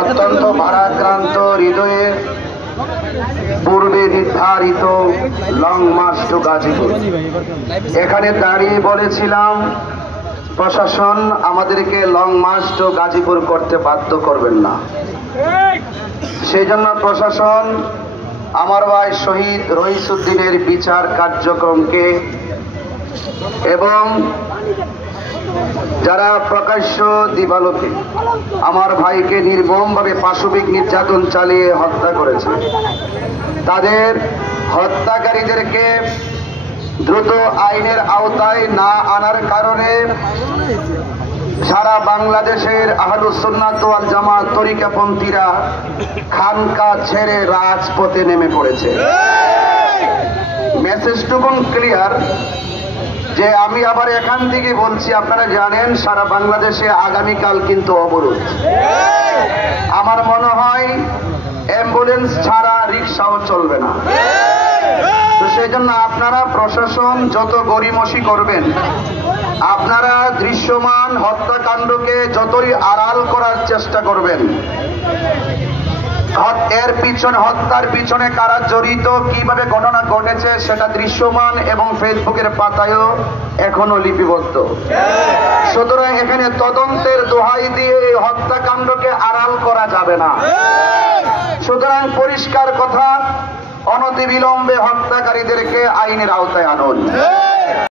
অত্যন্ত ভারাক্রান্ত হৃদয়ে পূর্বে নির্ধারিত লং মার্চ টু গাজীপুর। এখানে দাঁড়িয়ে বলেছিলাম প্রশাসন আমাদেরকে লং মার্চ টু গাজীপুর করতে বাধ্য করবেন না। সেই জন্য প্রশাসন আমার ভাই শহীদ রইসউদ্দিনের বিচার কার্যক্রমকে এবং যারা প্রকাশ্য দিবালোকে আমার ভাইকে নির্মমভাবে পাশবিক নির্যাতন চালিয়ে হত্যা করেছে, তাদের হত্যাকারীদেরকে দ্রুত আইনের আওতায় না আনার কারণে সারা বাংলাদেশের আহলুস সুন্নাত ওয়াল জামাত তরিকাপন্থীরা খানকা ছেড়ে রাজপথে নেমে পড়েছে। মেসেজটুকুন ক্লিয়ার যে আমি আবার এখান থেকে বলছি, আপনারা জানেন সারা বাংলাদেশে আগামীকাল কিন্তু অবরোধ। আমার মনে হয় অ্যাম্বুলেন্স ছাড়া রিক্সাও চলবে না। তো সেই জন্য আপনারা প্রশাসন যত গড়িমসি করবেন, আপনারা দৃশ্যমান হত্যাকাণ্ডকে যতই আড়াল করার চেষ্টা করবেন, এর পিছনে হত্যার পিছনে কারা জড়িত, কিভাবে ঘটনা ঘটেছে সেটা দৃশ্যমান এবং ফেসবুকের পাতায়ও এখনো লিপিবদ্ধ। সুতরাং এখানে তদন্তের দোহাই দিয়ে এই হত্যাকাণ্ডকে আড়াল করা যাবে না। সুতরাং পরিষ্কার কথা, অনতিবিলম্বে হত্যাকারীদেরকে আইনের আওতায় আনুন।